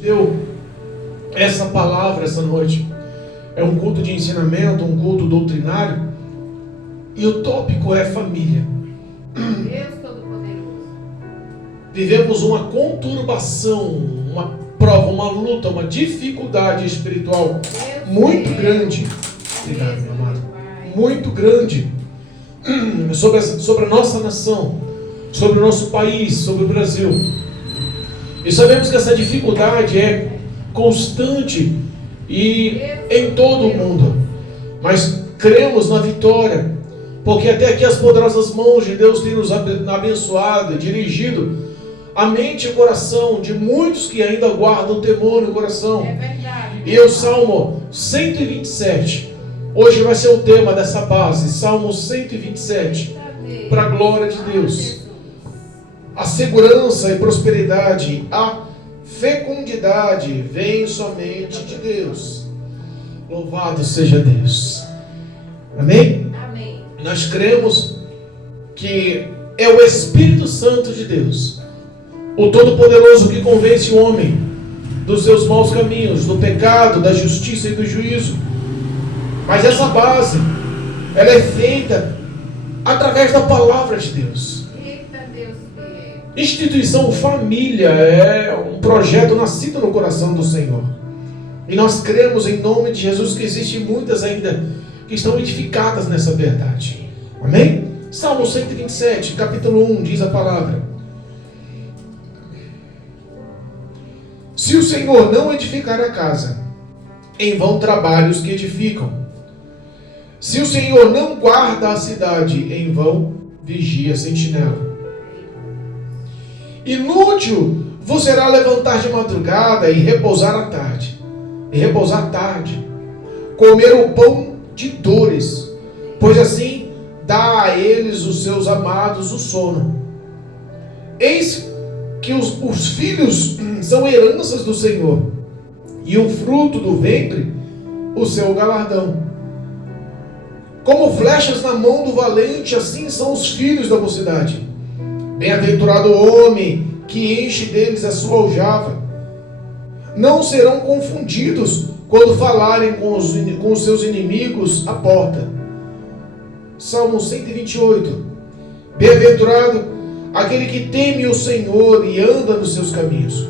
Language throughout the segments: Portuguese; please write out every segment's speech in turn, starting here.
Deu essa palavra essa noite. É um culto de ensinamento, um culto doutrinário, e o tópico é família. Deus Todo-Poderoso. Vivemos uma conturbação, uma prova, uma luta, uma dificuldade espiritual muito grande. Obrigado, meu amado. Muito grande sobre a nossa nação, sobre o nosso país, sobre o Brasil. E sabemos que essa dificuldade é constante e em todo o mundo. Mas cremos na vitória, porque até aqui as poderosas mãos de Deus têm nos abençoado e dirigido a mente e o coração de muitos que ainda guardam o temor no coração. É verdade. E o Salmo 127, hoje vai ser o tema dessa base, Salmo 127, para a glória de Deus. A segurança e prosperidade, a fecundidade vem somente de Deus. Louvado seja Deus. Amém? Amém. Nós cremos que é o Espírito Santo de Deus, o Todo-Poderoso, que convence o homem dos seus maus caminhos, do pecado, da justiça e do juízo. Mas essa base, ela é feita através da palavra de Deus. Instituição Família é um projeto nascido no coração do Senhor. E nós cremos em nome de Jesus que existem muitas ainda que estão edificadas nessa verdade. Amém? Salmo 127, capítulo 1, diz a palavra: Se o Senhor não edificar a casa, em vão trabalham os que edificam. Se o Senhor não guarda a cidade, em vão vigia a sentinela. Inútil vos será levantar de madrugada e repousar à tarde. Comer o pão de dores, pois assim dá a eles os seus amados o sono. Eis que os filhos são heranças do Senhor, e o fruto do ventre o seu galardão. Como flechas na mão do valente, assim são os filhos da mocidade. Bem-aventurado o homem que enche deles a sua aljava. Não serão confundidos quando falarem com os seus inimigos à porta. Salmo 128. Bem-aventurado aquele que teme o Senhor e anda nos seus caminhos.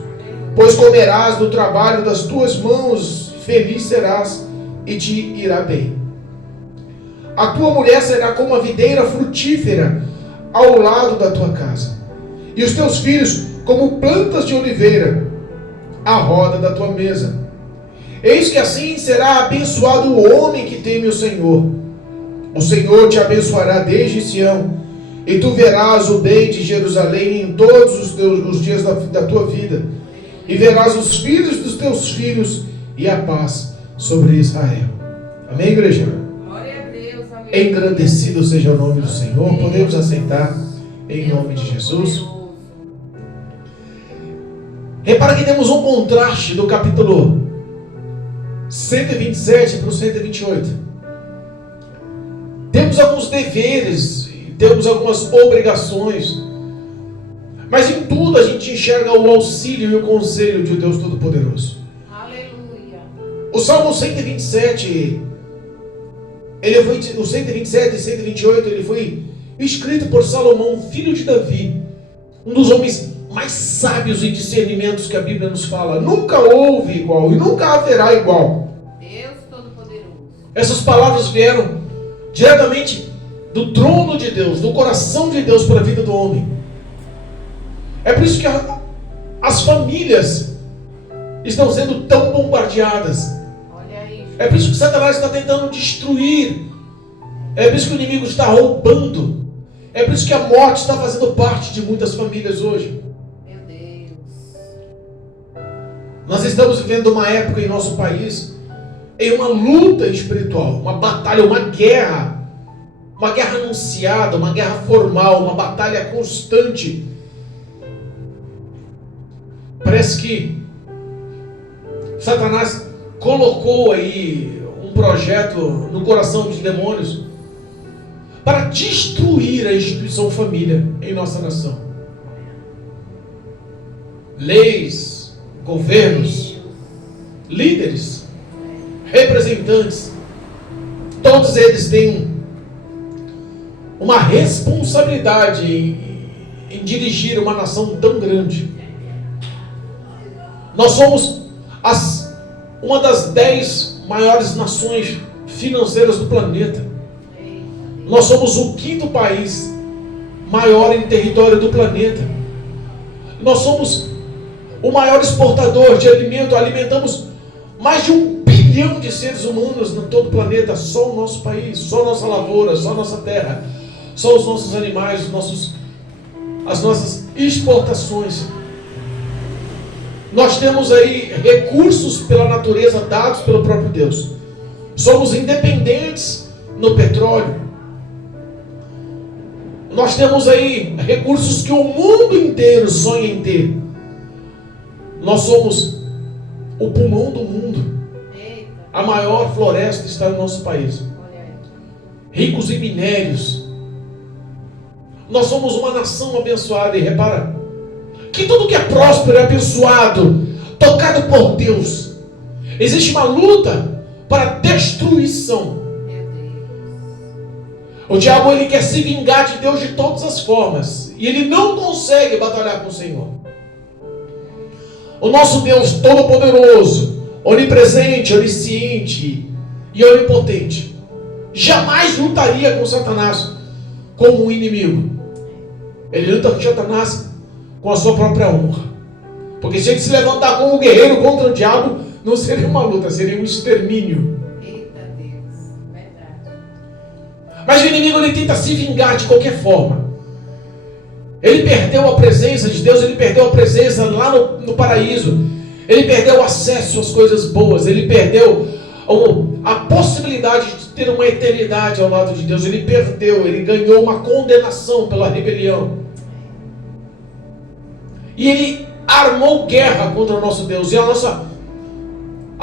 Pois comerás do trabalho das tuas mãos, feliz serás e te irá bem. A tua mulher será como a videira frutífera ao lado da tua casa, e os teus filhos como plantas de oliveira à roda da tua mesa. Eis que assim será abençoado o homem que teme o Senhor. O Senhor te abençoará desde Sião, e tu verás o bem de Jerusalém em todos os dias da tua vida, e verás os filhos dos teus filhos e a paz sobre Israel. Amém, igreja? Engrandecido seja o nome do Senhor. Podemos assentar em nome de Jesus. Repara que temos um contraste do capítulo 127 para o 128. Temos alguns deveres, temos algumas obrigações, mas em tudo a gente enxerga o auxílio e o conselho de Deus Todo-Poderoso. Aleluia. O Salmo 127, o 127 e 128, ele foi escrito por Salomão, filho de Davi, um dos homens mais sábios e discernimentos que a Bíblia nos fala. Nunca houve igual e nunca haverá igual. Deus Todo-Poderoso. Essas palavras vieram diretamente do trono de Deus, do coração de Deus para a vida do homem. É por isso que as famílias estão sendo tão bombardeadas. É por isso que Satanás está tentando destruir. É por isso que o inimigo está roubando. É por isso que a morte está fazendo parte de muitas famílias hoje. Meu Deus. Nós estamos vivendo uma época em nosso país, em uma luta espiritual, uma batalha, uma guerra anunciada, uma guerra formal, uma batalha constante. Parece que Satanás colocou aí um projeto no coração dos demônios para destruir a instituição família em nossa nação. Leis, governos, líderes, representantes, todos eles têm uma responsabilidade em dirigir uma nação tão grande. Nós somos uma das 10 maiores nações financeiras do planeta. Nós somos o 5º país maior em território do planeta. Nós somos o maior exportador de alimento. Alimentamos mais de 1 bilhão de seres humanos em todo o planeta. Só o nosso país, só a nossa lavoura, só a nossa terra, só os nossos animais, as nossas exportações. Nós temos aí recursos pela natureza dados pelo próprio Deus. Somos independentes no petróleo. Nós temos aí recursos que o mundo inteiro sonha em ter. Nós somos o pulmão do mundo. A maior floresta está no nosso país. Ricos em minérios. Nós somos uma nação abençoada. E repara que tudo que é próspero é abençoado, tocado por Deus. Existe uma luta para destruição. O diabo, ele quer se vingar de Deus de todas as formas, e ele não consegue batalhar com o Senhor. O nosso Deus todo-poderoso, onipresente, onisciente e onipotente, jamais lutaria com Satanás como um inimigo. Ele luta com Satanás com a sua própria honra. Porque se ele se levantar como um guerreiro contra o diabo, não seria uma luta, seria um extermínio. Eita Deus, verdade. Mas o inimigo, ele tenta se vingar de qualquer forma. Ele perdeu a presença de Deus, ele perdeu a presença lá no paraíso. Ele perdeu o acesso às coisas boas, ele perdeu a possibilidade de ter uma eternidade ao lado de Deus. Ele perdeu, ele ganhou uma condenação pela rebelião. E ele armou guerra contra o nosso Deus. E a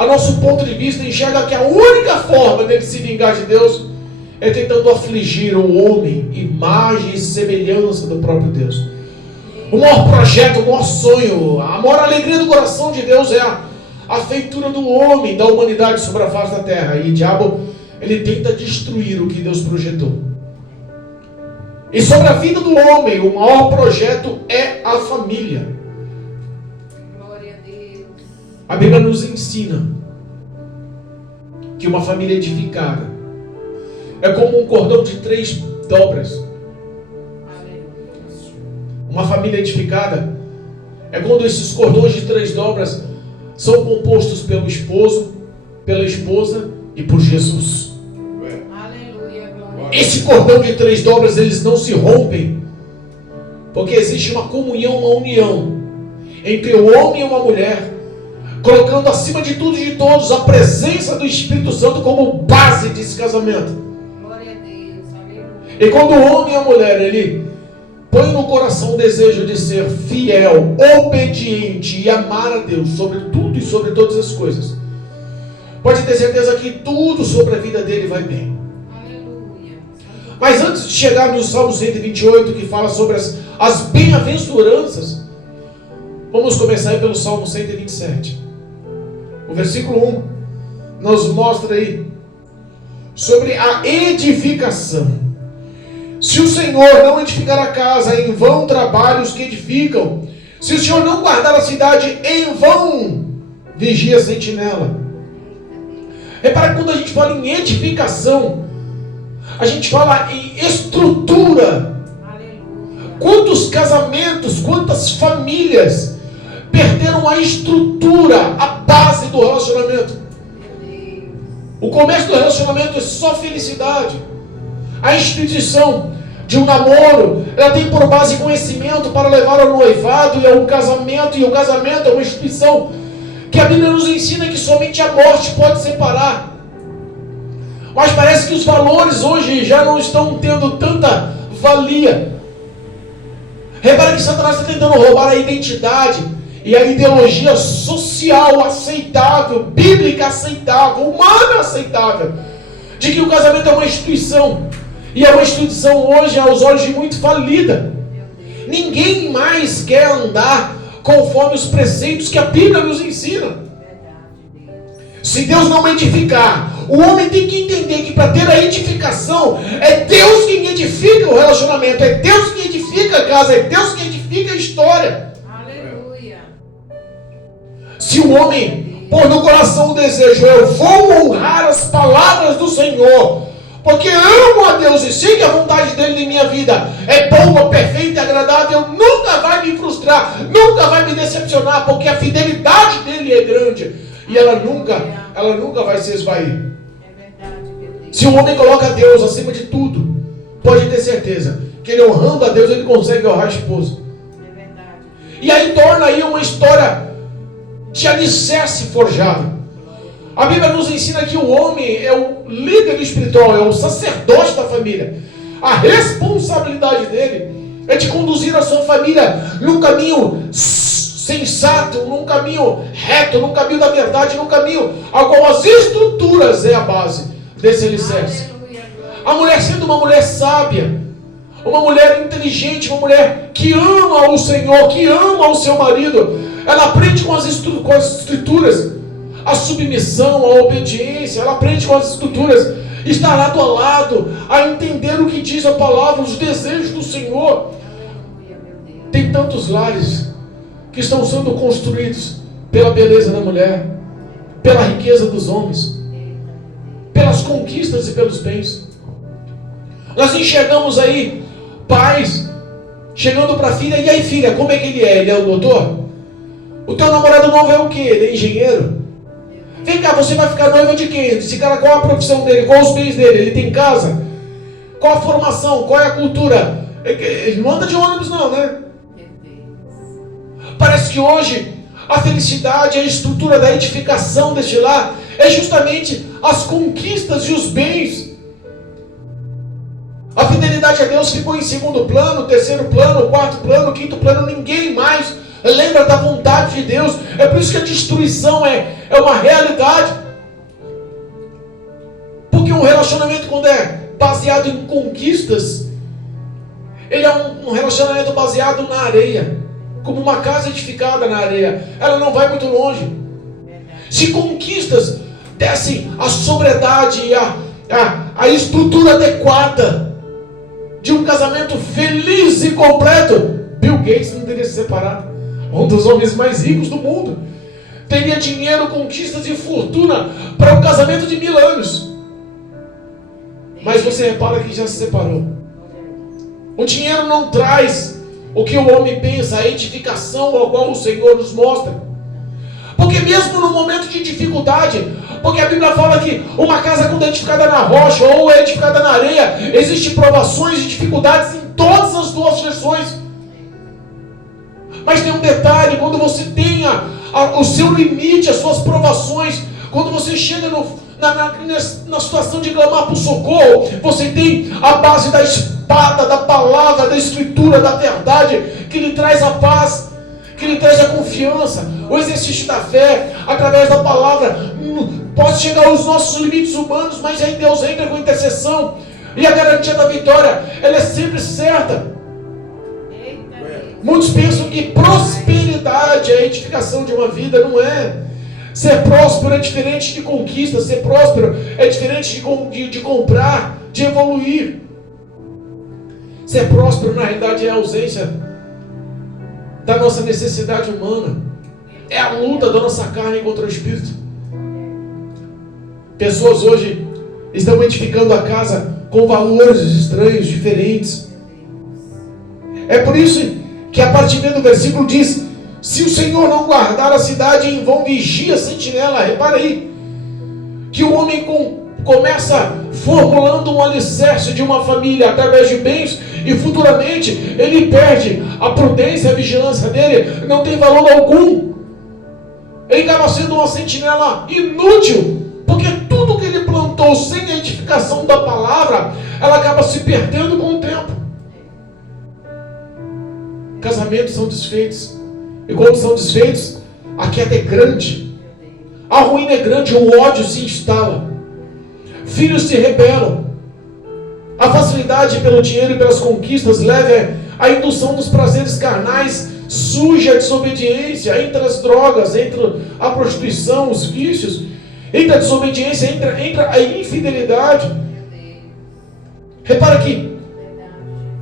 nosso ponto de vista enxerga que a única forma dele se vingar de Deus é tentando afligir o homem, imagem e semelhança do próprio Deus. O maior projeto, o maior sonho, a maior alegria do coração de Deus é a feitura do homem, da humanidade sobre a face da terra. E o diabo, ele tenta destruir o que Deus projetou. E sobre a vida do homem, o maior projeto é a família. Glória a Deus. A Bíblia nos ensina que uma família edificada é como um cordão de 3 dobras. Aleluia. Uma família edificada é quando esses cordões de 3 dobras são compostos pelo esposo, pela esposa e por Jesus. Aleluia, glória. Esse cordão de 3 dobras, eles não se rompem, porque existe uma comunhão, uma união entre o homem e uma mulher, colocando acima de tudo e de todos a presença do Espírito Santo como base desse casamento. Glória a Deus, aleluia. E quando o homem e a mulher, ele põe no coração o desejo de ser fiel, obediente e amar a Deus sobre tudo e sobre todas as coisas, pode ter certeza que tudo sobre a vida dele vai bem. Aleluia. Mas antes de chegar no Salmo 128, que fala sobre as bem-aventuranças, vamos começar aí pelo Salmo 127. O versículo 1 nos mostra aí sobre a edificação. Se o Senhor não edificar a casa, em vão trabalham os que edificam. Se o Senhor não guardar a cidade, em vão vigia a sentinela. Repara que quando a gente fala em edificação, a gente fala em estrutura. Aleluia. Quantos casamentos, quantas famílias perderam a estrutura, a base do relacionamento? Meu Deus. O começo do relacionamento é só felicidade. A instituição de um namoro, ela tem por base conhecimento para levar ao noivado e ao casamento. E o casamento é uma instituição que a Bíblia nos ensina que somente a morte pode separar. Mas parece que os valores hoje já não estão tendo tanta valia. Repara que Satanás está tentando roubar a identidade e a ideologia social aceitável, bíblica aceitável, humana aceitável, de que o casamento é uma instituição. E é uma instituição hoje, aos olhos de muito, falida. Ninguém mais quer andar conforme os preceitos que a Bíblia nos ensina. Se Deus não edificar, o homem tem que entender que para ter a edificação, é Deus quem edifica o relacionamento, é Deus quem edifica a casa, é Deus quem edifica a história. Aleluia. Se o homem pôr no coração o desejo, eu vou honrar as palavras do Senhor, porque amo a Deus e sei que a vontade dele em minha vida é boa, perfeita e agradável, nunca vai me frustrar, nunca vai me decepcionar, porque a fidelidade dele é grande. E ela nunca vai se esvair. É verdade, meu Deus. Se o homem coloca Deus acima de tudo, pode ter certeza que ele honrando a Deus, ele consegue honrar a esposa. É verdade. E aí torna aí uma história de alicerce forjado. A Bíblia nos ensina que o homem é o líder espiritual, é o sacerdote da família. A responsabilidade dele é de conduzir a sua família num caminho sensato, num caminho reto, num caminho da verdade, num caminho ao qual as estruturas é a base desse alicerce. Aleluia. A mulher sendo uma mulher sábia, uma mulher inteligente, uma mulher que ama o Senhor, que ama o seu marido, ela aprende com as escrituras a submissão, a obediência, ela aprende com as escrituras, está lado a lado, a entender o que diz a palavra, os desejos do Senhor. Aleluia, meu Deus. Tem tantos lares que estão sendo construídos pela beleza da mulher, pela riqueza dos homens, pelas conquistas e pelos bens. Nós enxergamos aí pais chegando para a filha, e aí filha, como é que ele é? Ele é o doutor? O teu namorado novo é o quê? Ele é engenheiro? Vem cá, você vai ficar noiva de quem? Esse cara, qual a profissão dele? Qual os bens dele? Ele tem casa? Qual a formação? Qual é a cultura? Ele não anda de ônibus não, né? Parece que hoje a felicidade, a estrutura da edificação deste lar é justamente as conquistas e os bens. A fidelidade a Deus ficou em segundo plano, terceiro plano, quarto plano, quinto plano. Ninguém mais lembra da vontade de Deus. É por isso que a destruição é uma realidade. Porque um relacionamento, quando é baseado em conquistas, ele é um relacionamento baseado na areia. Como uma casa edificada na areia, ela não vai muito longe. Se conquistas dessem a sobriedade e a estrutura adequada de um casamento feliz e completo, Bill Gates não teria se separado. Um dos homens mais ricos do mundo teria dinheiro, conquistas e fortuna para um casamento de 1000 anos. Mas você repara que já se separou. O dinheiro não traz o que o homem pensa, a edificação ao qual o Senhor nos mostra. Porque mesmo no momento de dificuldade, porque a Bíblia fala que uma casa quando é edificada na rocha ou é edificada na areia, existem provações e dificuldades em todas as duas direções. Mas tem um detalhe, quando você tem o seu limite, as suas provações, quando você chega na situação de clamar por socorro, você tem a base da espada, da palavra, da escritura, da verdade, que lhe traz a paz, que lhe traz a confiança, o exercício da fé, através da palavra. Pode chegar aos nossos limites humanos, mas aí Deus entra com intercessão, e a garantia da vitória, ela é sempre certa. Muitos pensam que prosperidade é a edificação de uma vida. Não é. Ser próspero é diferente de conquista. Ser próspero é diferente de comprar, de evoluir. Ser próspero na realidade é a ausência da nossa necessidade humana. É a luta da nossa carne contra o espírito. Pessoas hoje estão edificando a casa com valores estranhos, diferentes. É por isso que a partir do versículo diz: se o Senhor não guardar a cidade, em vão vigia a sentinela. Repara aí, que o homem começa formulando um alicerce de uma família através de bens, e futuramente ele perde a prudência, a vigilância dele, não tem valor algum. Ele acaba sendo uma sentinela inútil, porque tudo que ele plantou sem a edificação da palavra, ela acaba se perdendo com o tempo. Casamentos são desfeitos, e quando são desfeitos, a queda é grande, a ruína é grande, o ódio se instala, filhos se rebelam, a facilidade pelo dinheiro e pelas conquistas leva à indução dos prazeres carnais surge a desobediência, entra as drogas, entra a prostituição, os vícios, entra a desobediência, entra a infidelidade. Meu Deus. Repara que, Verdade.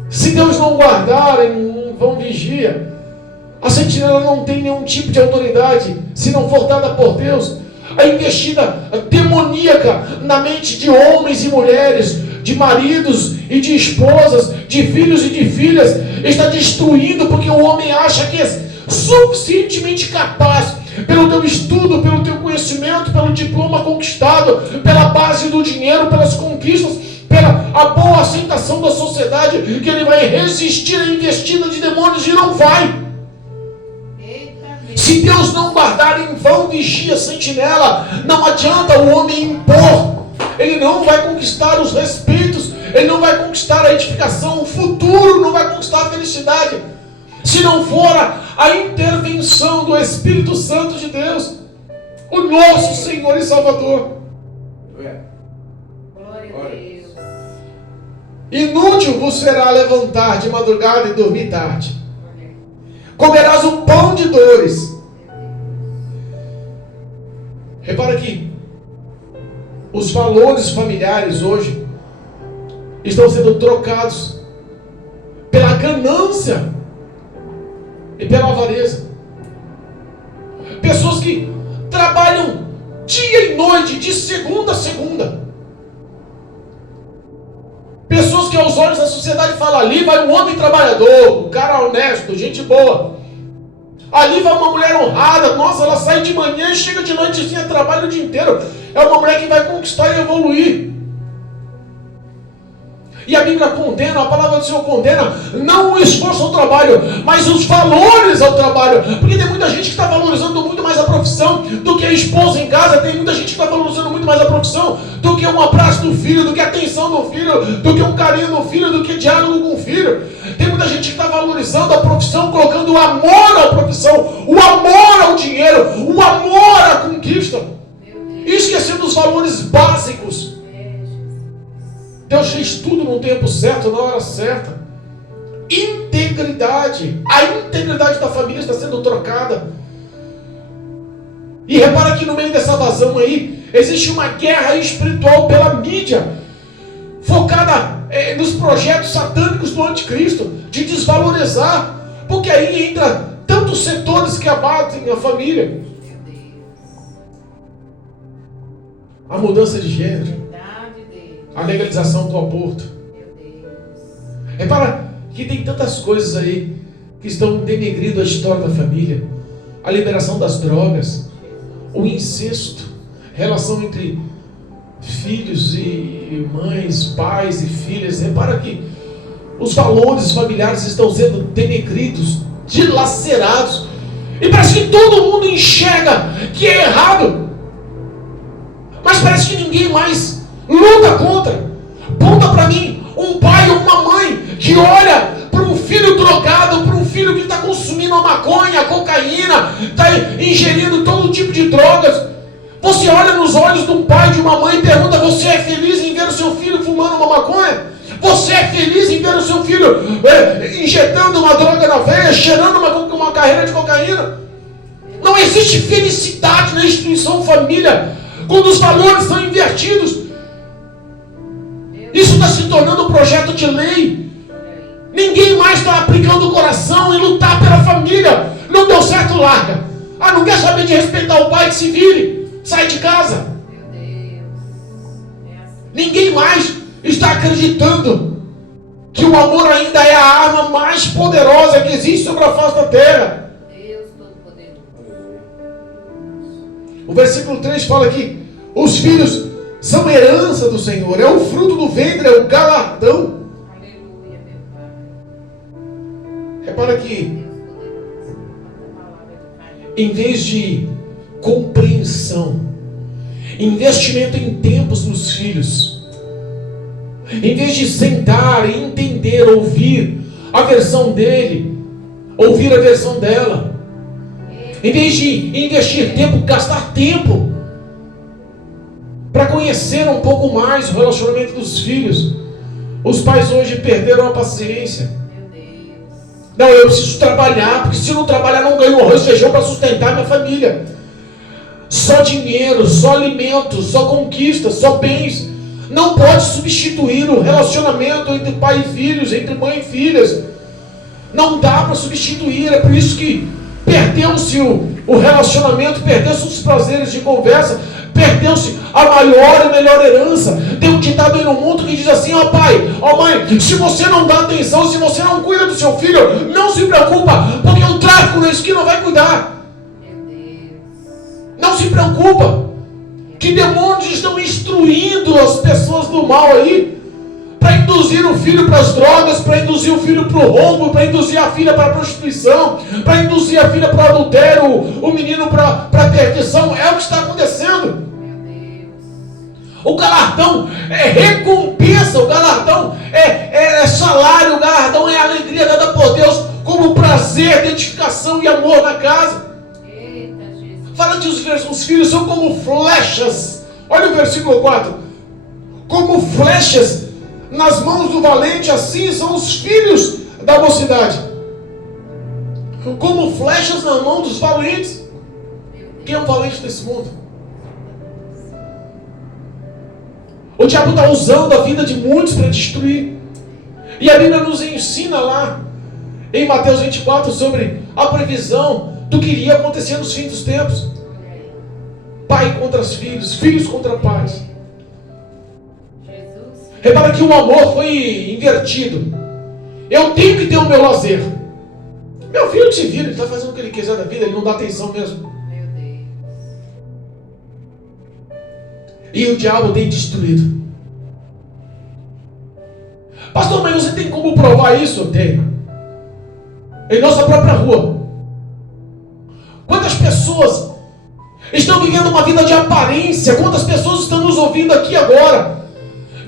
se Deus não guardar em vão vigia, a sentinela não tem nenhum tipo de autoridade, se não for dada por Deus. A investida demoníaca na mente de homens e mulheres, de maridos e de esposas, de filhos e de filhas, está destruindo, porque o homem acha que é suficientemente capaz, pelo teu estudo, pelo teu conhecimento, pelo diploma conquistado, pela base do dinheiro, pelas conquistas, pela a boa aceitação da sociedade, que ele vai resistir à investida de demônios, e não vai. Eita, Se Deus não guardar, em vão vigia a sentinela. Não adianta o homem impor. Ele não vai conquistar os respeitos, ele não vai conquistar a edificação, o futuro, não vai conquistar a felicidade, se não for a intervenção do Espírito Santo de Deus, o nosso Senhor e Salvador. glória a Deus. Inútil vos será levantar de madrugada e dormir tarde. Olha aí. Comerás o pão de dores. Repara aqui, os valores familiares hoje estão sendo trocados pela ganância e pela avareza. Pessoas que trabalham dia e noite, de segunda a segunda. Pessoas que aos olhos da sociedade falam: ali vai um homem trabalhador, um cara honesto, gente boa. Ali vai uma mulher honrada, nossa, ela sai de manhã e chega de noite e trabalha o dia inteiro. É uma mulher que vai conquistar e evoluir. E a Bíblia condena, a palavra do Senhor condena, não o esforço ao trabalho, mas os valores ao trabalho. Porque tem muita gente que está valorizando muito mais a profissão do que a esposa em casa. Tem muita gente que está valorizando muito mais a profissão do que um abraço do filho, do que a atenção do filho, do que um carinho do filho, do que diálogo com o filho. Tem muita gente que está valorizando a profissão, colocando o amor à profissão, o amor ao dinheiro, o amor à conquista, e esquecendo os valores básicos. Deus fez tudo no tempo certo, na hora certa. Integridade. A integridade da família está sendo trocada. E repara que no meio dessa vazão aí, existe uma guerra espiritual pela mídia, focada nos projetos satânicos do anticristo, de desvalorizar. Porque aí entra tantos setores que abatem a família. A mudança de gênero, a legalização do aborto. Repara que tem tantas coisas aí que estão denegrindo a história da família. A liberação das drogas, o incesto, relação entre filhos e mães, pais e filhas. Repara que os valores familiares estão sendo denegridos, dilacerados. E parece que todo mundo enxerga que é errado, mas parece que ninguém mais luta contra. Conta para mim um pai ou uma mãe que olha para um filho drogado, para um filho que está consumindo a maconha, a cocaína, está ingerindo todo tipo de drogas. Você olha nos olhos de um pai, de uma mãe, e pergunta: você é feliz em ver o seu filho fumando uma maconha? Você é feliz em ver o seu filho injetando uma droga na veia, cheirando uma carreira de cocaína? Não existe felicidade na instituição família quando os valores são invertidos. Isso está se tornando um projeto de lei. Ninguém mais está aplicando o coração em lutar pela família. Não deu certo, larga. Ah, não quer saber de respeitar o pai, que se vire. Sai de casa. Ninguém mais está acreditando que o amor ainda é a arma mais poderosa que existe sobre a face da terra. Deus Todo-Poderoso. O versículo 3 fala que os filhos são herança do Senhor, é o fruto do ventre, é o galardão. Aleluia, meu Pai. Repara que, Deus Poderoso. Quanta palavra de carinho. em vez de compreensão, investimento em tempos nos filhos, em vez de sentar e entender, ouvir a versão dele, ouvir a versão dela, em vez de investir tempo, gastar tempo para conhecer um pouco mais o relacionamento dos filhos, os pais hoje perderam a paciência. Meu Deus. Não, eu preciso trabalhar, porque se eu não trabalhar, não ganho arroz e feijão para sustentar minha família. Só dinheiro, só alimento, só conquista, só bens não pode substituir o relacionamento entre pai e filhos, entre mãe e filhas. Não dá para substituir. É por isso que perdeu-se o relacionamento, perdeu-se os prazeres de conversa, perdeu-se a maior e melhor herança. Tem um ditado aí no mundo que diz assim: ó pai, ó mãe, se você não dá atenção, se você não cuida do seu filho, não se preocupa, porque o tráfico na esquina vai cuidar. Não se preocupa. Que demônios estão instruindo as pessoas do mal aí, para induzir o filho para as drogas, para induzir o filho para o roubo, para induzir a filha para a prostituição, para induzir a filha para o adultério, o menino para a perdição. É o que está acontecendo. O galardão é recompensa, o galardão é salário, o galardão é alegria dada por Deus como prazer, identificação e amor na casa. Fala que os filhos são como flechas. Olha o versículo 4. Como flechas nas mãos do valente, assim são os filhos da mocidade. Como flechas na mão dos valentes. Quem é o valente desse mundo? O diabo está usando a vida de muitos para destruir. E a Bíblia nos ensina lá, em Mateus 24, sobre a previsão do que iria acontecer nos fins dos tempos. Pai contra os filhos, filhos contra pais. Repara que o amor foi invertido. Eu tenho que ter o meu lazer. Meu filho se vira, ele está fazendo o que ele quiser da vida, ele não dá atenção mesmo. E o diabo tem destruído. Pastor, mas você tem como provar isso? Eu tenho. Em nossa própria rua. Quantas pessoas estão vivendo uma vida de aparência? Quantas pessoas estão nos ouvindo aqui agora?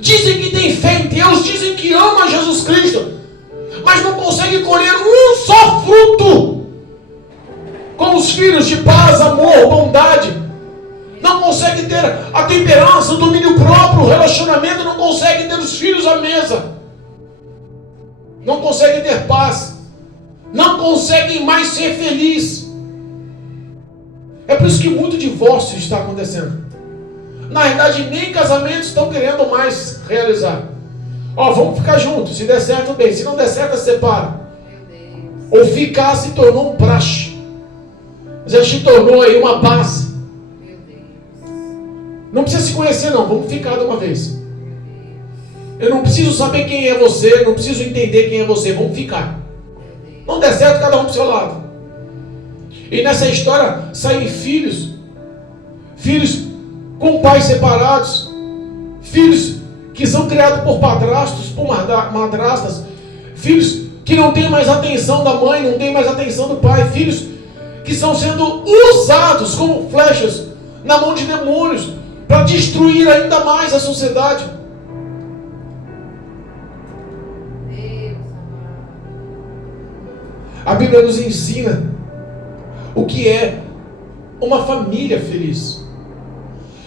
Dizem que tem fé em Deus, dizem que ama Jesus Cristo, mas não conseguem colher um só fruto com os filhos de paz, amor, bondade. Não conseguem ter a temperança, o domínio próprio, o relacionamento, não conseguem ter os filhos à mesa. Não conseguem ter paz. Não conseguem mais ser felizes. É por isso que muito divórcio está acontecendo. Na verdade, nem casamentos estão querendo mais realizar. Ó, vamos ficar juntos. Se der certo, bem. Se não der certo, separa. Ou ficar se tornou um praxe. Já se tornou aí uma base. Não precisa se conhecer não. Vamos ficar de uma vez. Eu não preciso saber quem é você. Não preciso entender quem é você. Vamos ficar. Não der certo, cada um pro seu lado. E nessa história saem filhos. Filhos com pais separados. Filhos que são criados por padrastos, por madrastas. Filhos que não têm mais atenção da mãe, não têm mais atenção do pai. Filhos que estão sendo usados como flechas na mão de demônios para destruir ainda mais a sociedade. A Bíblia nos ensina o que é uma família feliz.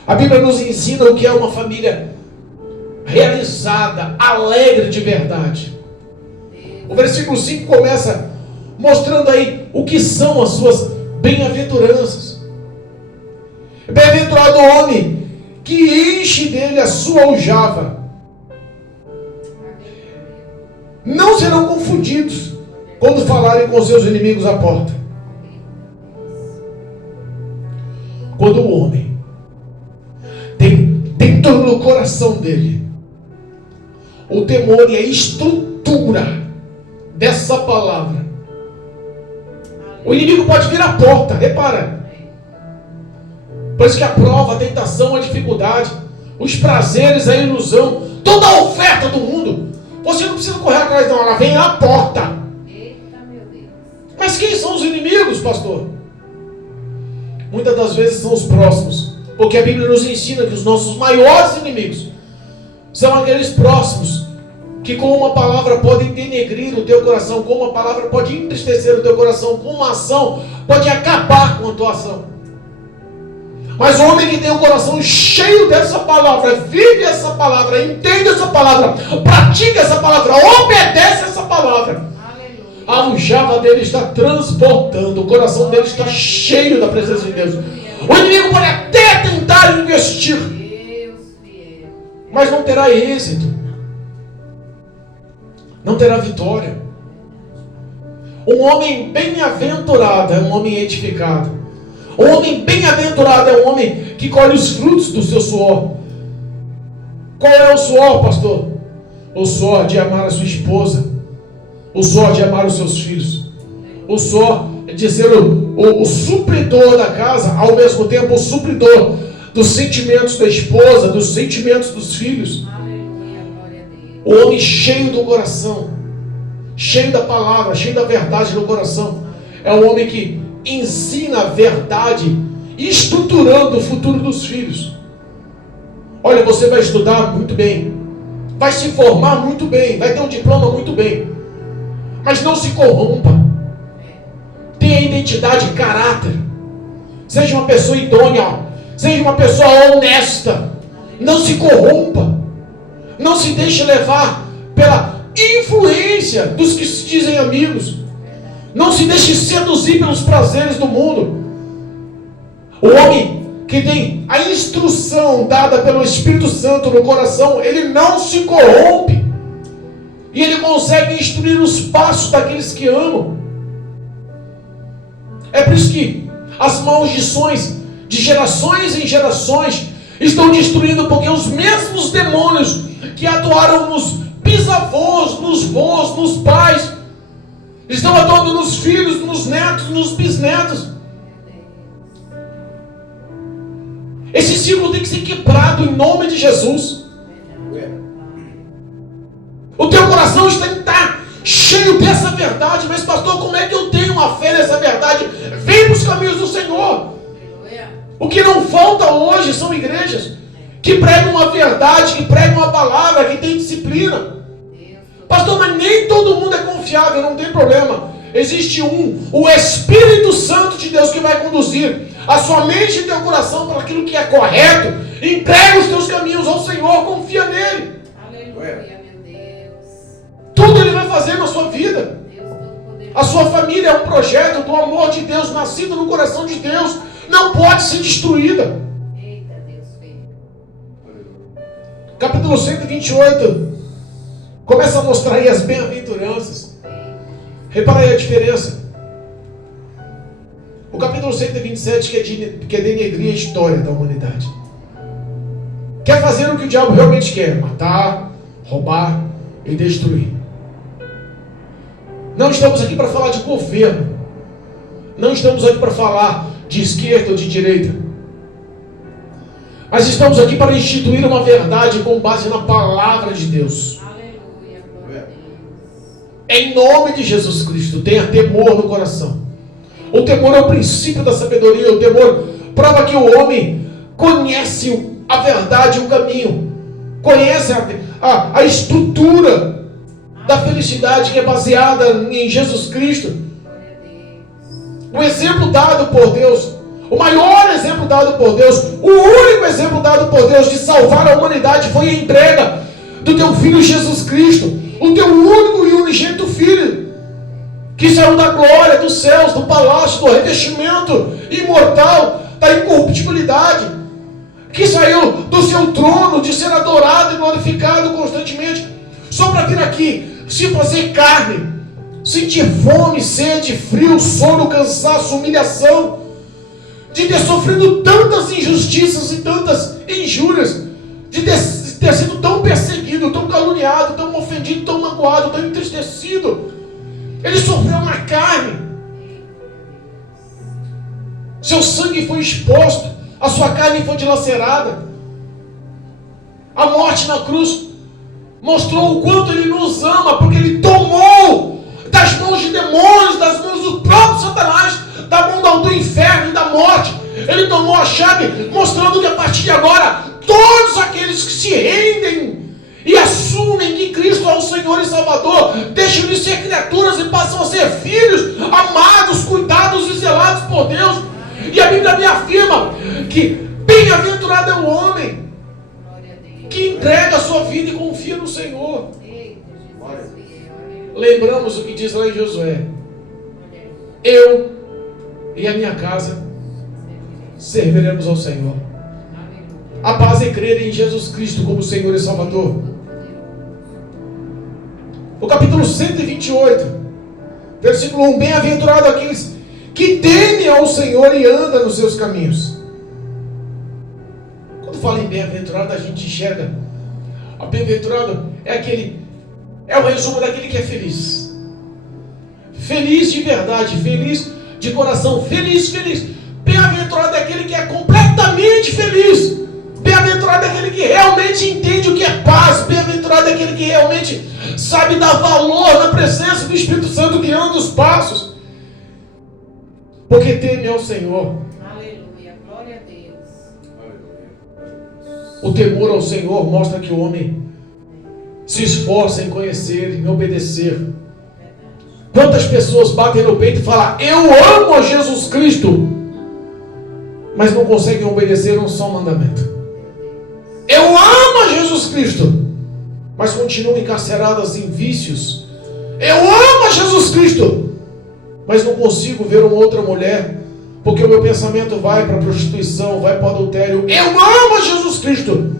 A Bíblia nos ensina o que é uma família realizada, alegre de verdade. O versículo 5 começa mostrando aí o que são as suas bem-aventuranças. Bem-aventurado o homem que enche dele a sua aljava. Não serão confundidos quando falarem com seus inimigos à porta. Quando o homem tem dentro no coração dele o temor e a estrutura dessa palavra, o inimigo pode vir à porta. Repara. Por isso que a prova, a tentação, a dificuldade, os prazeres, a ilusão, toda a oferta do mundo, você não precisa correr atrás não, ela vem à porta. Mas quem são os inimigos, pastor? Muitas das vezes são os próximos, porque a Bíblia nos ensina que os nossos maiores inimigos são aqueles próximos, que com uma palavra podem denegrir o teu coração, com uma palavra pode entristecer o teu coração, com uma ação pode acabar com a tua ação. Mas o homem que tem o coração cheio dessa palavra, vive essa palavra, entende essa palavra, pratica essa palavra, obedece essa palavra. A aljava dele está transbordando, o coração dele está cheio da presença de Deus. O inimigo pode até tentar investir, mas não terá êxito, não terá vitória. Um homem bem-aventurado é um homem edificado. Um homem bem-aventurado é um homem que colhe os frutos do seu suor. Qual é o suor, pastor? O suor de amar a sua esposa, o suor de amar os seus filhos, o suor de ser o supridor da casa, ao mesmo tempo o supridor dos sentimentos da esposa, dos sentimentos dos filhos. O homem cheio do coração, cheio da palavra, cheio da verdade no coração, é o homem que ensina a verdade, estruturando o futuro dos filhos. Olha, você vai estudar muito bem, vai se formar muito bem, vai ter um diploma muito bem, mas não se corrompa. Tenha identidade e caráter. Seja uma pessoa idônea, seja uma pessoa honesta. Não se corrompa. Não se deixe levar pela influência dos que se dizem amigos. Não se deixe seduzir pelos prazeres do mundo. O homem que tem a instrução dada pelo Espírito Santo no coração, ele não se corrompe. E ele consegue instruir os passos daqueles que amam. É por isso que as maldições de gerações em gerações estão destruindo, porque os mesmos demônios que atuaram nos bisavós, nos vós, nos pais, estão atuando nos filhos, nos netos, nos bisnetos. Esse ciclo tem que ser quebrado em nome de Jesus. O teu coração está cheio dessa verdade. Mas pastor, como é que eu tenho uma fé nessa verdade? Vem para os caminhos do Senhor. O que não falta hoje são igrejas que pregam uma verdade, que pregam uma palavra, que tem disciplina. Pastor, mas nem todo mundo é confiável, não tem problema. Existe o Espírito Santo de Deus, que vai conduzir a sua mente e teu coração para aquilo que é correto. Entrega os teus caminhos ao Senhor, confia nele. Aleluia, meu Deus. Tudo ele vai fazer na sua vida. A sua família é um projeto do amor de Deus, nascido no coração de Deus. Não pode ser destruída. Eita, Deus, filho. Capítulo 128 começa a mostrar aí as bem-aventuranças. Repara aí a diferença. O capítulo 127 quer denegrir a história da humanidade. Quer fazer o que o diabo realmente quer: matar, roubar e destruir. Não estamos aqui para falar de governo. Não estamos aqui para falar de esquerda ou de direita. Mas estamos aqui para instituir uma verdade com base na palavra de Deus. Aleluia, glória a Deus. Em nome de Jesus Cristo, tenha temor no coração. O temor é o princípio da sabedoria. O temor prova que o homem conhece a verdade e o caminho. Conhece a estrutura da felicidade que é baseada em Jesus Cristo. O exemplo dado por Deus, o maior exemplo dado por Deus, o único exemplo dado por Deus de salvar a humanidade foi a entrega do teu Filho Jesus Cristo, o teu único e unigênito Filho, que saiu da glória, dos céus, do palácio, do revestimento imortal, da incorruptibilidade, que saiu do seu trono de ser adorado e glorificado constantemente, só para vir aqui se fazer carne, sentir fome, sede, frio, sono, cansaço, humilhação, de ter sofrido tantas injustiças e tantas injúrias, de ter sido tão perseguido, tão caluniado, tão ofendido, tão magoado, tão entristecido. Ele sofreu na carne. Seu sangue foi exposto, a sua carne foi dilacerada. A morte na cruz mostrou o quanto ele nos ama, porque ele tomou das mãos de demônios, das mãos do próprio Satanás, da mão do inferno e da morte. Ele tomou a chave, mostrando que a partir de agora, todos aqueles que se rendem e assumem que Cristo é o Senhor e Salvador, deixam de ser criaturas e passam a ser filhos, amados, cuidados e zelados por Deus. E a Bíblia me afirma que bem-aventurado é o homem que entrega a sua vida e confia no Senhor. lembramos o que diz lá em Josué: eu e a minha casa serviremos ao Senhor. A paz é crer em Jesus Cristo como Senhor e Salvador. O capítulo 128, versículo 1: bem-aventurado aqueles que temem ao Senhor e andam nos seus caminhos. Quando fala em bem-aventurado, a gente enxerga. O bem-aventurado é o resumo daquele que é feliz. Feliz de verdade, feliz de coração, feliz. Bem-aventurado é aquele que é completamente feliz. Bem-aventurado é aquele que realmente entende o que é paz. Bem-aventurado é aquele que realmente sabe dar valor na presença do Espírito Santo guiando os passos. Porque teme ao Senhor. Aleluia, glória a Deus. O temor ao Senhor mostra que o homem se esforça em conhecer, em obedecer. Quantas pessoas batem no peito e falam: eu amo a Jesus Cristo, mas não conseguem obedecer um só mandamento. Eu amo a Jesus Cristo, mas continuam encarceradas em vícios. Eu amo a Jesus Cristo, mas não consigo ver uma outra mulher, porque o meu pensamento vai para a prostituição, vai para o adultério. Eu amo a Jesus Cristo,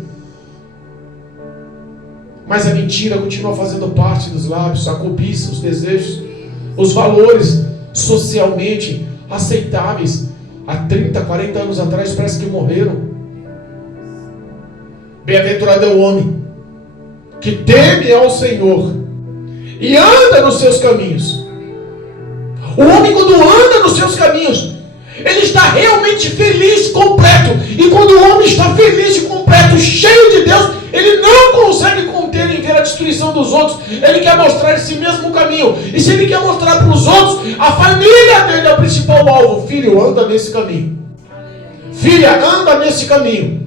mas a mentira continua fazendo parte dos lábios, a cobiça, os desejos, os valores socialmente aceitáveis há 30, 40 anos atrás parece que morreram. Bem-aventurado é o homem que teme ao Senhor e anda nos seus caminhos. O homem, quando anda nos seus caminhos, ele está realmente feliz, completo. E quando o homem está feliz e completo, cheio de Deus, ele não consegue conter em ver a destruição dos outros. Ele quer mostrar esse mesmo caminho. E se ele quer mostrar para os outros, a família dele é o principal alvo. Filho, anda nesse caminho. Filha, anda nesse caminho.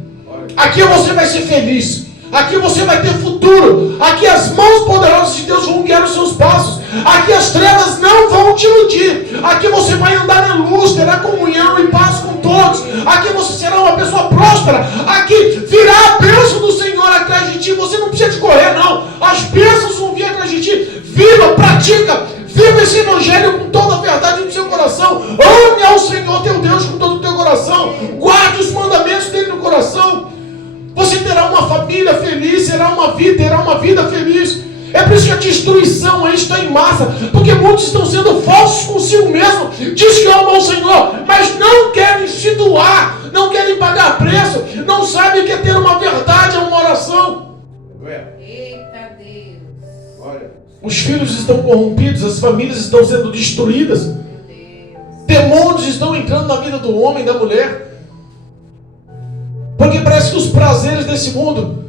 Aqui você vai ser feliz. Aqui você vai ter futuro. Aqui as mãos poderosas de Deus vão guiar os seus passos. Aqui as trevas não vão te iludir. Aqui você vai andar na luz, terá comunhão e paz com todos. Aqui você será uma pessoa próspera. Aqui virá a bênção do Senhor atrás de ti. Você não precisa de correr, não. As bênçãos vão vir atrás de ti. Viva, pratica. Viva esse evangelho com toda a verdade no seu coração. Ame ao Senhor teu Deus com todo o teu coração. Guarde os mandamentos dele no coração. Você terá uma família feliz, terá uma vida feliz. É por isso que a destruição aí está em massa, porque muitos estão sendo falsos consigo mesmo. Diz que amam ao Senhor, mas não querem se doar, não querem pagar preço, não sabem o que é ter uma verdade, uma oração. Eita Deus. Olha. Os filhos estão corrompidos, as famílias estão sendo destruídas. Demônios estão entrando na vida do homem e da mulher. Porque parece que os prazeres desse mundo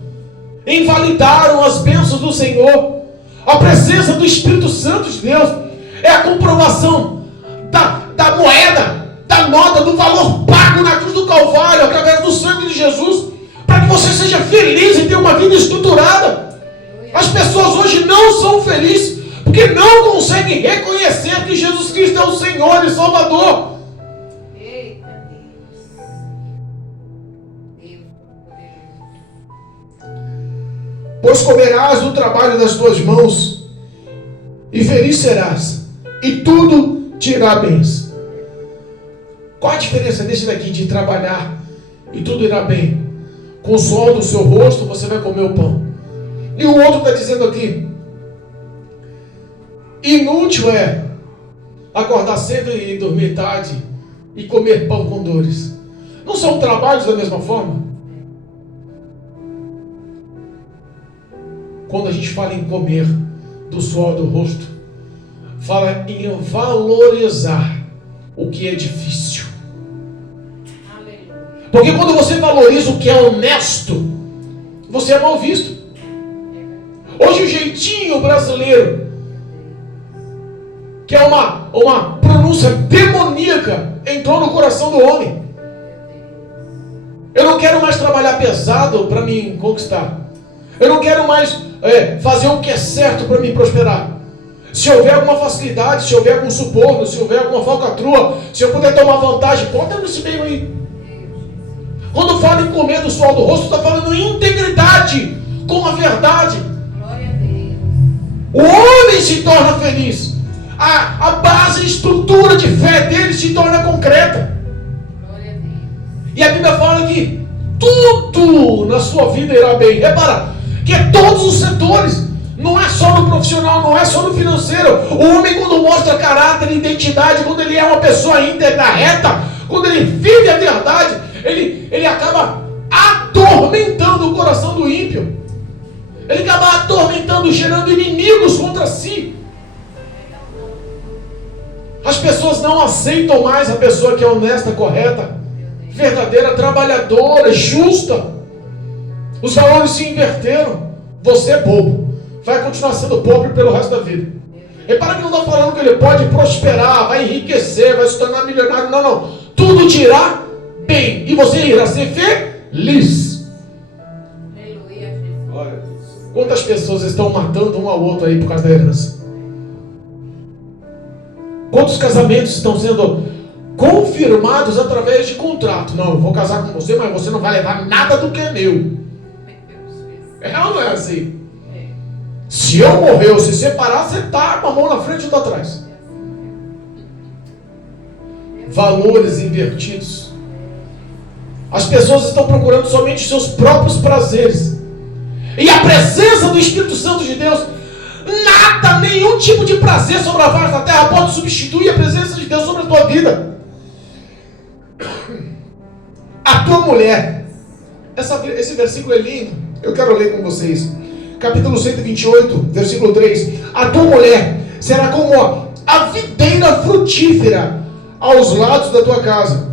invalidaram as bênçãos do Senhor. A presença do Espírito Santo de Deus é a comprovação da moeda, da nota, do valor pago na cruz do Calvário, através do sangue de Jesus, para que você seja feliz e tenha uma vida estruturada. As pessoas hoje não são felizes, porque não conseguem reconhecer que Jesus Cristo é o Senhor e Salvador. Pois comerás do trabalho das tuas mãos, e feliz serás, e tudo te irá bem. Qual a diferença desse daqui de trabalhar e tudo irá bem? Com o suor do seu rosto você vai comer o pão. E o outro está dizendo aqui: inútil é acordar cedo e dormir tarde e comer pão com dores. Não são trabalhos da mesma forma? Quando a gente fala em comer do suor do rosto, fala em valorizar o que é difícil. Porque quando você valoriza o que é honesto, você é mal visto. Hoje o jeitinho brasileiro, que é uma pronúncia demoníaca, entrou no coração do homem. Eu não quero mais trabalhar pesado para me conquistar. Eu não quero mais fazer o que é certo para me prosperar. Se houver alguma facilidade, se houver algum suborno, se houver alguma falcatrua, se eu puder tomar vantagem, bota nesse meio aí. Quando fala em comer do suor do rosto, está falando em integridade com a verdade. Glória a Deus. O homem se torna feliz. A base, a estrutura de fé dele se torna concreta. Glória a Deus. E a Bíblia fala que tudo na sua vida irá bem. Repara, que é todos os setores. Não é só no profissional, não é só no financeiro. O homem, quando mostra caráter e identidade, quando ele é uma pessoa íntegra, reta, quando ele vive a verdade, ele acaba atormentando o coração do ímpio. Ele acaba atormentando, gerando inimigos contra si. As pessoas não aceitam mais a pessoa que é honesta, correta, verdadeira, trabalhadora, justa. Os valores se inverteram. Você é bobo. Vai continuar sendo pobre pelo resto da vida. Repara que não estou falando que ele pode prosperar, vai enriquecer, vai se tornar milionário. Não, não. Tudo te irá bem. E você irá ser feliz. Aleluia, Jesus. Quantas pessoas estão matando um ao outro aí por causa da herança? Quantos casamentos estão sendo confirmados através de contrato? Não, eu vou casar com você, mas você não vai levar nada do que é meu. É ou não é assim? Se eu morrer ou se separar, você está com a mão na frente e outra atrás. Valores invertidos. As pessoas estão procurando somente os seus próprios prazeres. E a presença do Espírito Santo de Deus, nada, nenhum tipo de prazer sobre a face da terra pode substituir a presença de Deus sobre a tua vida. A tua mulher. Esse versículo é lindo. Eu quero ler com vocês. Capítulo 128, versículo 3. A tua mulher será como a videira frutífera aos lados da tua casa.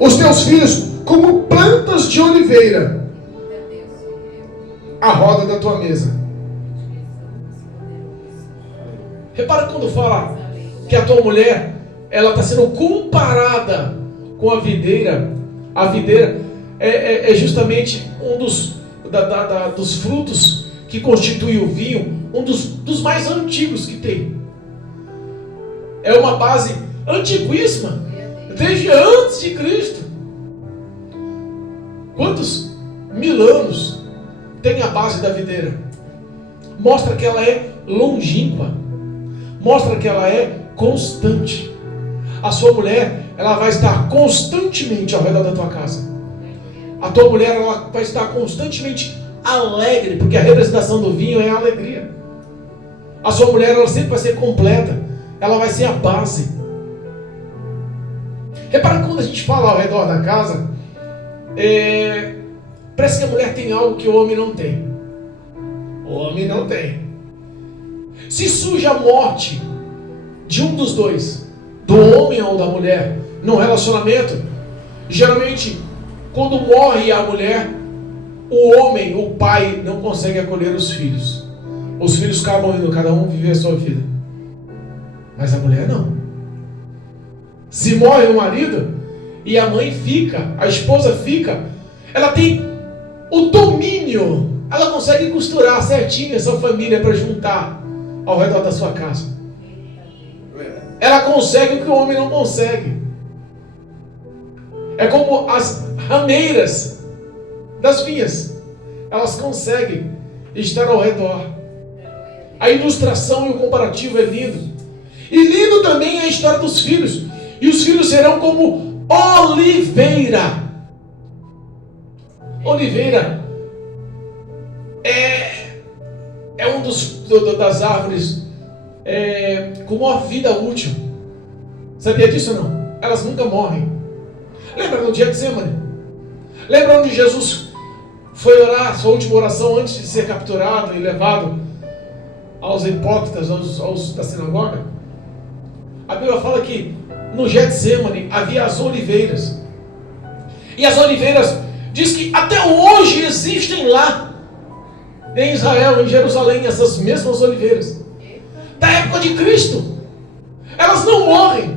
Os teus filhos como plantas de oliveira à roda da tua mesa. Repara quando fala que a tua mulher, ela está sendo comparada com a videira. A videira é justamente um dos frutos que constitui o vinho, um dos mais antigos que tem. É uma base antiguíssima, desde antes de Cristo. Quantos mil anos tem a base da videira? Mostra que ela é longínqua, mostra que ela é constante. A sua mulher, ela vai estar constantemente ao redor da tua casa. A tua mulher, ela vai estar constantemente alegre, porque a representação do vinho é a alegria. A sua mulher, ela sempre vai ser completa, ela vai ser a base. Repara que quando a gente fala ao redor da casa, parece que a mulher tem algo que o homem não tem. O homem não tem. Se surge a morte de um dos dois, do homem ou da mulher, num relacionamento, geralmente, quando morre a mulher, o homem, o pai, não consegue acolher os filhos. Os filhos acabam indo, cada um viver a sua vida. Mas a mulher não. Se morre o marido e a mãe fica, a esposa fica, ela tem o domínio, ela consegue costurar certinho essa família para juntar ao redor da sua casa. Ela consegue o que o homem não consegue. É como as rameiras das vinhas, elas conseguem estar ao redor. A ilustração e o comparativo é lindo. E lindo também é a história dos filhos. E os filhos serão como oliveira. Oliveira é um das árvores com maior vida útil. Sabia disso ou não? Elas nunca morrem. Lembra no Getsemane? Lembra onde Jesus foi orar sua última oração antes de ser capturado e levado aos hipócritas, aos da sinagoga? A Bíblia fala que no Getsemane havia as oliveiras. E as oliveiras, diz que até hoje existem lá, em Israel, em Jerusalém, essas mesmas oliveiras. Da época de Cristo. Elas não morrem.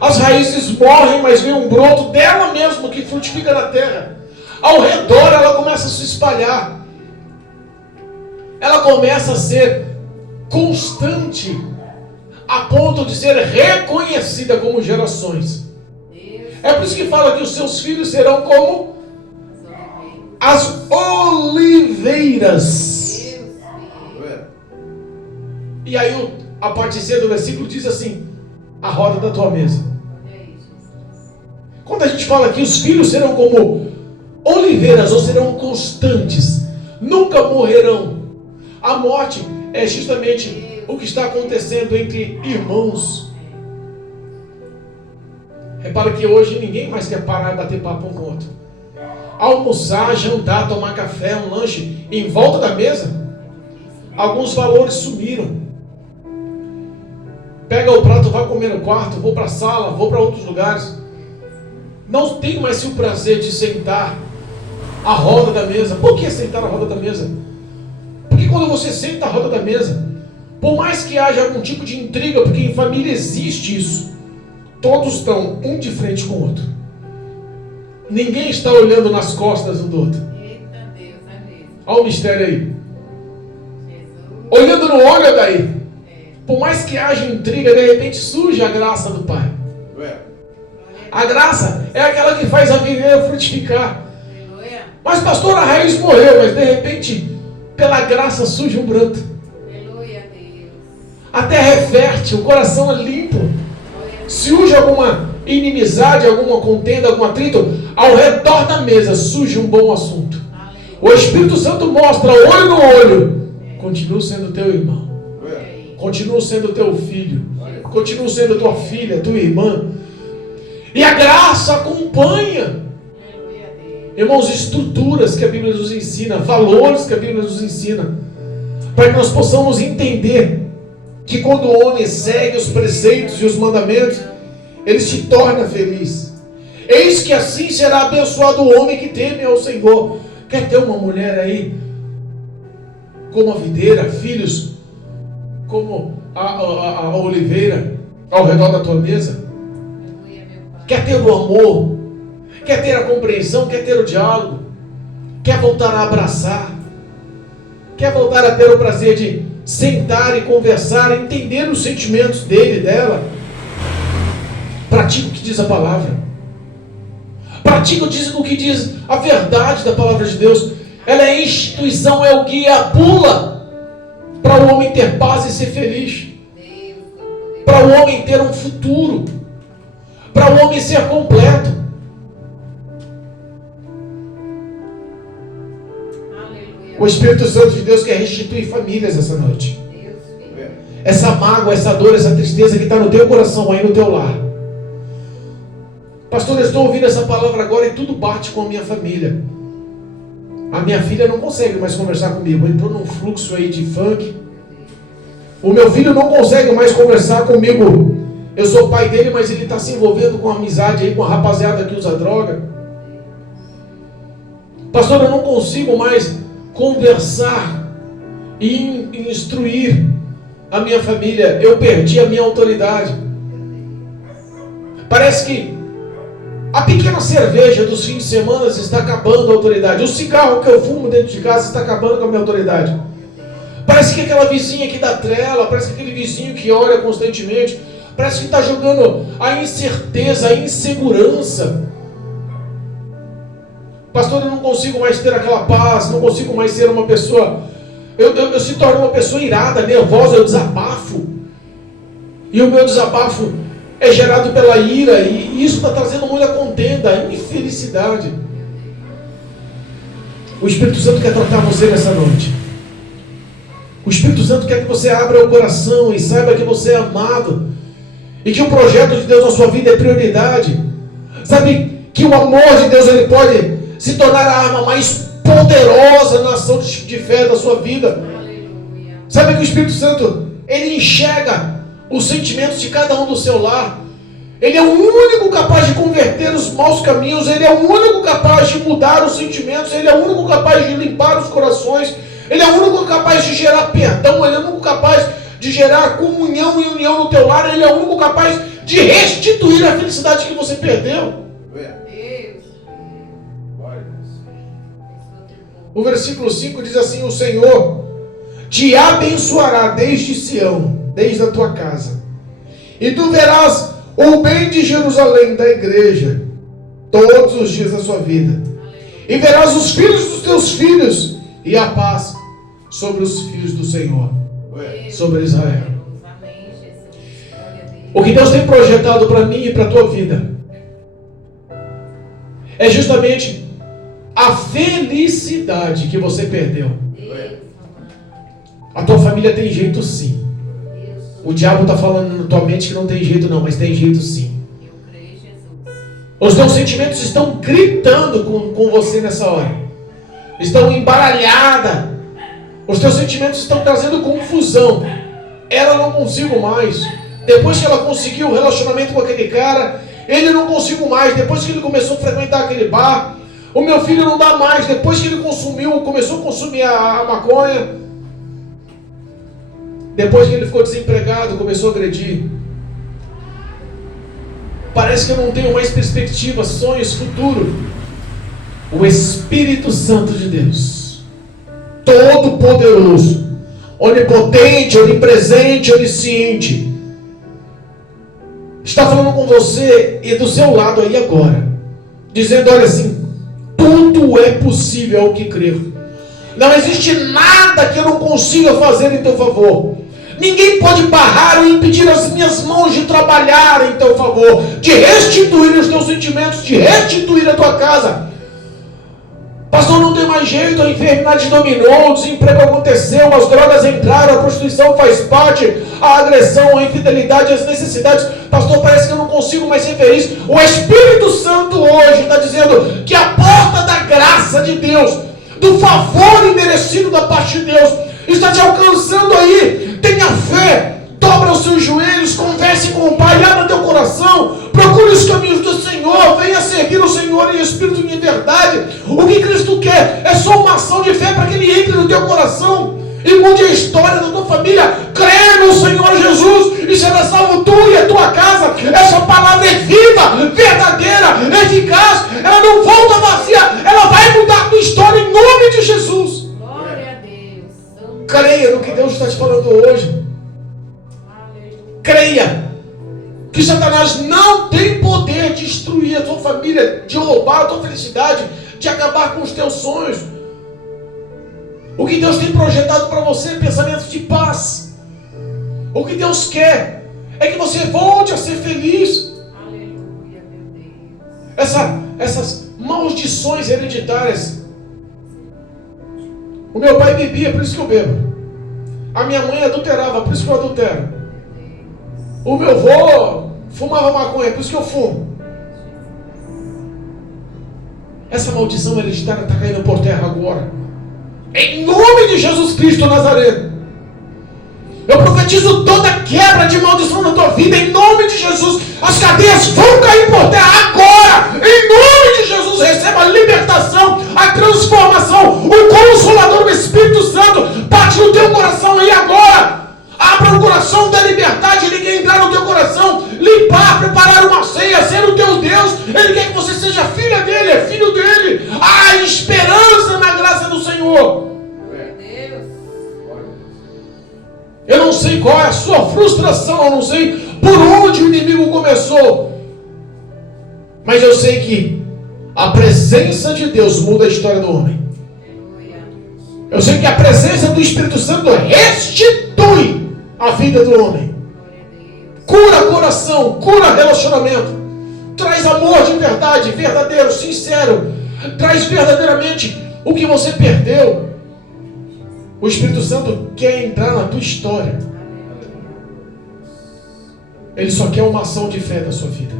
As raízes morrem, mas vem um broto dela mesma que frutifica na terra. Ao redor ela começa a se espalhar. Ela começa a ser constante, a ponto de ser reconhecida como gerações. É por isso que fala que os seus filhos serão como as oliveiras. E aí a parte C do versículo diz assim: a roda da tua mesa. Quando a gente fala que os filhos serão como oliveiras, ou serão constantes, nunca morrerão. A morte é justamente o que está acontecendo entre irmãos. Repara que hoje ninguém mais quer parar e bater papo um com o outro. Almoçar, jantar, tomar café, um lanche em volta da mesa, alguns valores sumiram. Pega o prato, vai comer no quarto, vou para a sala, vou para outros lugares. Não tem mais o prazer de sentar à roda da mesa. Por que sentar à roda da mesa? Porque quando você senta à roda da mesa, por mais que haja algum tipo de intriga, porque em família existe isso, todos estão um de frente com o outro. Ninguém está olhando nas costas um do outro. Eita Deus, amém. Olha o mistério aí. Jesus. Olhando no olho daí. Por mais que haja intriga, de repente surge a graça do Pai. A graça é aquela que faz a videira frutificar. Aleluia. Mas pastor, a raiz morreu, mas de repente, pela graça surge um broto. Aleluia, Deus. A terra é fértil, o coração é limpo. Se surge alguma inimizade, alguma contenda, algum atrito, ao redor da mesa surge um bom assunto. Aleluia. O Espírito Santo mostra olho no olho. Continuo sendo teu irmão. Continuo sendo teu filho. Continuo sendo tua filha, tua irmã. E a graça acompanha. Aleluia, Deus. Irmãos, estruturas que a Bíblia nos ensina, valores que a Bíblia nos ensina, para que nós possamos entender que quando o homem segue os preceitos e os mandamentos, ele se torna feliz. Eis que assim será abençoado o homem que teme ao Senhor. Quer ter uma mulher aí como a videira, filhos como a oliveira ao redor da tua mesa? Aleluia, meu Pai. Quer ter o amor? Quer ter a compreensão? Quer ter o diálogo? Quer voltar a abraçar? Quer voltar a ter o prazer de sentar e conversar, entender os sentimentos dele e dela? Pratica o que diz a palavra. Pratica o que diz a verdade da palavra de Deus. Ela é a instituição, é o guia, a bula para o homem ter paz e ser feliz. Para o homem ter um futuro. Para o homem ser completo. Aleluia. O Espírito Santo de Deus quer restituir famílias essa noite. Deus, filho. Essa mágoa, essa dor, essa tristeza que está no teu coração, aí no teu lar. Pastor, eu estou ouvindo essa palavra agora e tudo bate com a minha família. A minha filha não consegue mais conversar comigo. Entrou num fluxo aí de funk. O meu filho não consegue mais conversar comigo. Eu sou pai dele, mas ele está se envolvendo com amizade aí com a rapaziada que usa droga. Pastor, eu não consigo mais conversar e instruir a minha família. Eu perdi a minha autoridade. Parece que a pequena cerveja dos fins de semana está acabando a autoridade. O cigarro que eu fumo dentro de casa está acabando com a minha autoridade. Parece que aquela vizinha que dá trela, parece que aquele vizinho que olha constantemente, parece que está jogando a incerteza, a insegurança. Pastor, eu não consigo mais ter aquela paz, não consigo mais ser uma pessoa... Eu se torno uma pessoa irada, nervosa, eu desabafo. E o meu desabafo é gerado pela ira, e isso está trazendo muita contenda, infelicidade. O Espírito Santo quer tratar você nessa noite. O Espírito Santo quer que você abra o coração e saiba que você é amado, e que o projeto de Deus na sua vida é prioridade. Sabe que o amor de Deus, ele pode se tornar a arma mais poderosa na ação de fé da sua vida. Aleluia. Sabe que o Espírito Santo, ele enxerga os sentimentos de cada um do seu lar. Ele é o único capaz de converter os maus caminhos. Ele é o único capaz de mudar os sentimentos. Ele é o único capaz de limpar os corações. Ele é o único capaz de gerar perdão. Ele é o único capaz de gerar comunhão e união no teu lar. Ele é o único capaz de restituir a felicidade que você perdeu. Deus. O versículo 5 diz assim: o Senhor te abençoará desde Sião, desde a tua casa, e tu verás o bem de Jerusalém, da igreja, todos os dias da sua vida, e verás os filhos dos teus filhos, e a paz sobre os filhos do Senhor. sobre Israel. Amém, Jesus. Glória a Deus. O que Deus tem projetado para mim e para a tua vida é justamente a felicidade que você perdeu. Deus, amado. A tua família tem jeito sim. Deus, O diabo está falando na tua mente que não tem jeito não, mas tem jeito sim. eu creio, Jesus. Os teus sentimentos estão gritando com você nessa hora. Estão embaralhadas. Os teus sentimentos estão trazendo confusão. Ela não consigo mais. Depois que ela conseguiu o relacionamento com aquele cara, ele não consigo mais. Depois que ele começou a frequentar aquele bar, o meu filho não dá mais. Depois que ele começou a consumir a maconha, depois que ele ficou desempregado, começou a agredir. Parece que eu não tenho mais perspectiva, sonhos, futuro. O Espírito Santo de Deus, Todo-Poderoso, onipotente, onipresente, onisciente, está falando com você e do seu lado aí agora, dizendo: olha assim, tudo é possível ao que crer. Não existe nada que eu não consiga fazer em teu favor. Ninguém pode barrar ou impedir as minhas mãos de trabalhar em teu favor, de restituir os teus sentimentos, de restituir a tua casa. Pastor, não tem mais jeito, a enfermidade dominou, o desemprego aconteceu, as drogas entraram, a prostituição faz parte, a agressão, a infidelidade, as necessidades. Pastor, parece que eu não consigo mais ser feliz. O Espírito Santo hoje está dizendo que a porta da graça de Deus, do favor imerecido da parte de Deus, está te alcançando aí. Tenha fé, dobra os seus joelhos, converse com o Pai, abra teu coração, procure os caminhos do Senhor, venha servir o Senhor em espírito e em verdade. O que Cristo quer é só uma ação de fé para que Ele entre no teu coração e mude a história da tua família. Crê no Senhor Jesus e será salvo tu e a tua casa. Essa palavra é viva, verdadeira, eficaz. Ela não volta vazia, ela vai mudar a tua história em nome de Jesus. Glória a Deus. Creia no que Deus está te falando hoje. Aleluia. Creia que Satanás não tem poder de destruir a tua família, de roubar a tua felicidade, de acabar com os teus sonhos. O que Deus tem projetado para você é pensamentos de paz. O que Deus quer é que você volte a ser feliz. Aleluia, meu Deus. Essas maldições hereditárias. O meu pai bebia, por isso que eu bebo. A minha mãe adulterava, por isso que eu adultero. O meu avô fumava maconha, por isso que eu fumo. Essa maldição hereditária está caindo por terra agora. Em nome de Jesus Cristo Nazareno. Eu profetizo toda quebra de maldição na tua vida. Em nome de Jesus. As cadeias vão cair por terra agora. Em nome de Jesus. Receba a libertação, a transformação. O Consolador, o Espírito Santo, bate no teu coração aí agora. Abra o coração da liberdade. Ele quer entrar no teu coração, limpar, preparar uma ceia, ser o teu Deus. Ele quer que você seja filha dele, é filho dele. Há esperança na graça do Senhor. Eu não sei qual é a sua frustração, eu não sei por onde o inimigo começou, mas eu sei que a presença de Deus muda a história do homem. Eu sei que a presença do Espírito Santo restitui a vida do homem, cura coração, cura relacionamento, traz amor de verdade, verdadeiro, sincero, traz verdadeiramente o que você perdeu. O Espírito Santo quer entrar na tua história. Ele só quer uma ação de fé na sua vida.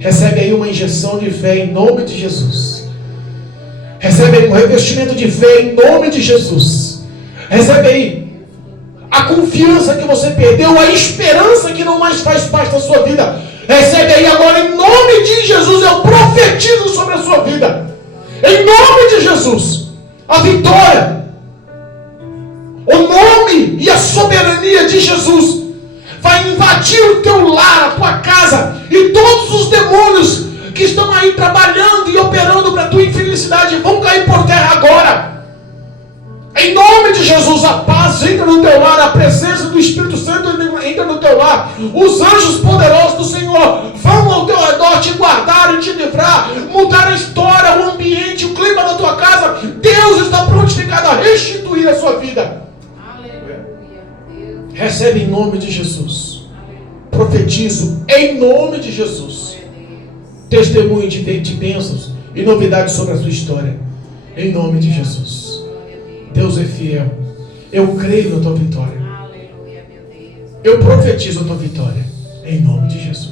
Recebe aí uma injeção de fé em nome de Jesus. Recebe aí um revestimento de fé em nome de Jesus. Recebe aí a confiança que você perdeu, a esperança que não mais faz parte da sua vida. Recebe aí agora em nome de Jesus. Eu profetizo sobre a sua vida. Em nome de Jesus. A vitória, o nome e a soberania de Jesus vai invadir o teu lar, a tua casa, e todos os demônios que estão aí trabalhando e operando para a tua infelicidade vão cair por terra agora. Em nome de Jesus, a paz entra no teu lar, a presença do Espírito Santo entra no teu lar, os anjos poderosos do Senhor vão ao teu redor te guardar e te livrar, mudar a história, o ambiente, o clima da tua casa. Deus está prontificado a restituir a sua vida. Aleluia. Recebe em nome de Jesus. Profetizo em nome de Jesus. Testemunho de bênçãos e novidades sobre a sua história. Em nome de Jesus. Deus é fiel. Eu creio na tua vitória. Eu profetizo a tua vitória. Em nome de Jesus.